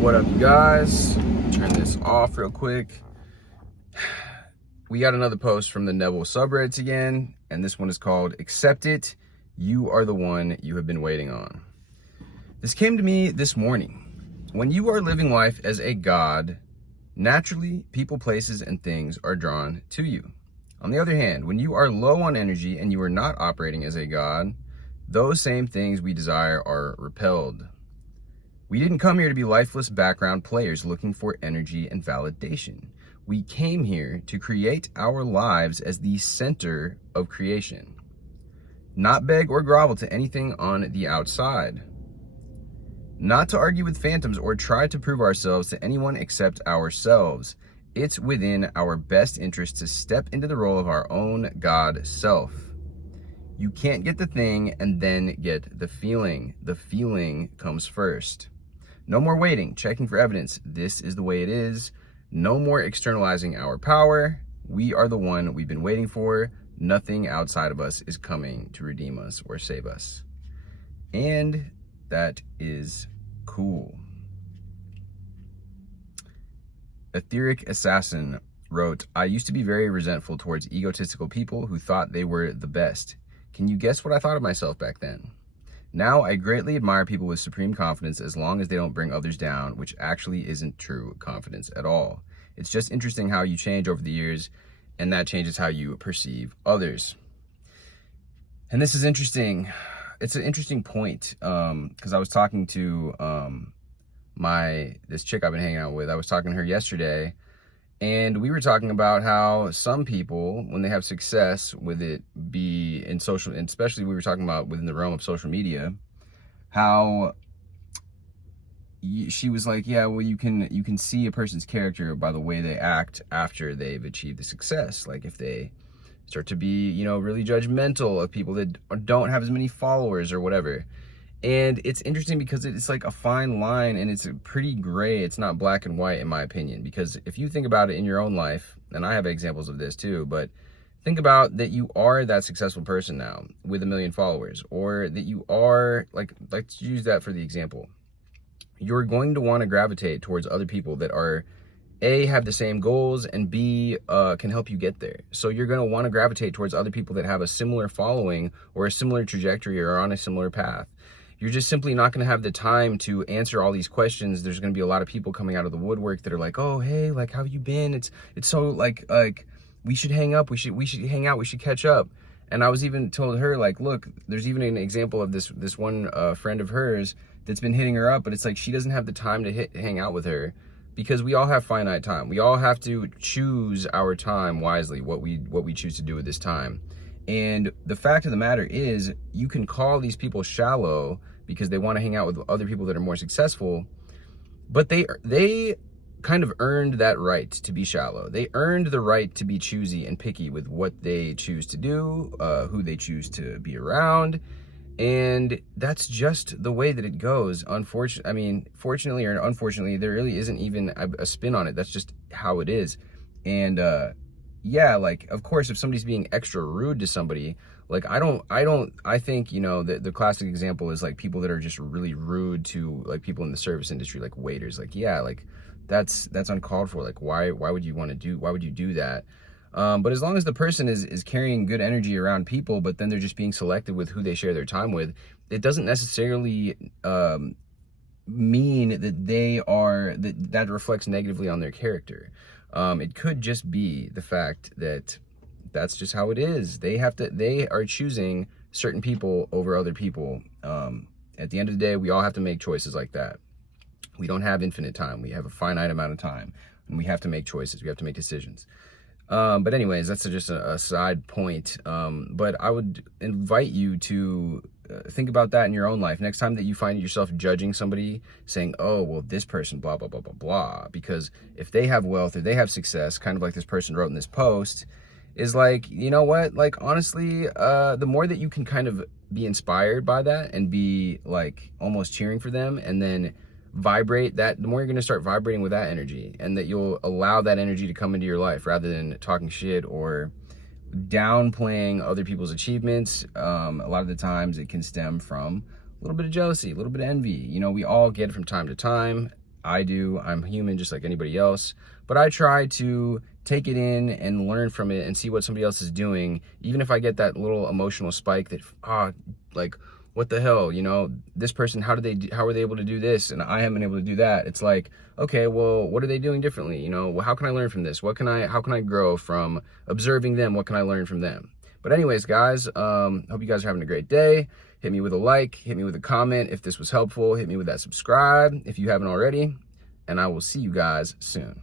What up, you guys? Turn this off real quick. We got another post from the Neville subreddits again, and this one is called Accept It, You Are the One You Have Been Waiting On. This came to me this morning. When you are living life as a god, naturally, people, places, and things are drawn to you. On the other hand, when you are low on energy and you are not operating as a god, those same things we desire are repelled. We didn't come here to be lifeless background players looking for energy and validation. We came here to create our lives as the center of creation, not beg or grovel to anything on the outside, not to argue with phantoms or try to prove ourselves to anyone except ourselves. It's within our best interest to step into the role of our own God self. You can't get the thing and then get the feeling. The feeling comes first. No more waiting, checking for evidence. This is the way it is. No more externalizing our power. We are the one we've been waiting for. Nothing outside of us is coming to redeem us or save us. And that is cool. Etheric Assassin wrote, I used to be very resentful towards egotistical people who thought they were the best. Can you guess what I thought of myself back then? Now I greatly admire people with supreme confidence as long as they don't bring others down, which actually isn't true confidence at all. It's just interesting how you change over the years, and that changes how you perceive others. And this is interesting. It's an interesting point, because I was talking to this chick I've been hanging out with. I was talking to her yesterday, and we were talking about how some people, when they have success, with it be in social, and especially we were talking about within the realm of social media, how she was like, yeah, well, you can see a person's character by the way they act after they've achieved the success. Like if they start to be, really judgmental of people that don't have as many followers or whatever. And it's interesting because it's like a fine line, and it's pretty gray. It's not black and white, in my opinion, because if you think about it in your own life, and I have examples of this too, but think about that you are that successful person now with 1 million followers, or that you are, let's use that for the example. You're going to want to gravitate towards other people that are, A, have the same goals, and B, can help you get there. So you're going to want to gravitate towards other people that have a similar following or a similar trajectory or are on a similar path. You're just simply not going to have the time to answer all these questions. There's going to be a lot of people coming out of the woodwork that are like, oh, hey, like, how have you been? It's so like we should hang up. We should hang out. We should catch up. And I was even told her, like, look, there's even an example of this one friend of hers that's been hitting her up, but it's like she doesn't have the time to hang out with her because we all have finite time. We all have to choose our time wisely, what we choose to do with this time. And the fact of the matter is, you can call these people shallow because they want to hang out with other people that are more successful, but they kind of earned that right to be shallow. They earned the right to be choosy and picky with what they choose to do, who they choose to be around, and that's just the way that it goes. Fortunately or unfortunately, there really isn't even a spin on it. That's just how it is. And yeah, like, of course, if somebody's being extra rude to somebody, like, I think, the classic example is like people that are just really rude to like people in the service industry, like waiters. Like, yeah, like that's uncalled for. Like, why would you do that? But as long as the person is carrying good energy around people, but then they're just being selective with who they share their time with, it doesn't necessarily mean that that reflects negatively on their character. It could just be the fact that that's just how it is. They are choosing certain people over other people. At the end of the day, we all have to make choices like that. We don't have infinite time. We have a finite amount of time, and we have to make choices. We have to make decisions. But anyways, that's just a side point. But I would invite you to think about that in your own life. Next time that you find yourself judging somebody, saying, oh, well, this person, blah, blah, blah, blah, blah, because if they have wealth or they have success, kind of like this person wrote in this post, is like, you know what? Like, honestly, the more that you can kind of be inspired by that and be like almost cheering for them, and then vibrate that, the more you're going to start vibrating with that energy, and that you'll allow that energy to come into your life rather than talking shit or downplaying other people's achievements. A lot of the times it can stem from a little bit of jealousy, a little bit of envy. We all get it from time to time. I do. I'm human just like anybody else. But I try to take it in and learn from it and see what somebody else is doing. Even if I get that little emotional spike that, like, what the hell, you know, this person, how were they able to do this? And I haven't been able to do that. It's like, okay, well, what are they doing differently? You know, well, how can I learn from this? How can I grow from observing them? What can I learn from them? But anyways, guys, hope you guys are having a great day. Hit me with a like, hit me with a comment if this was helpful, hit me with that subscribe if you haven't already, and I will see you guys soon.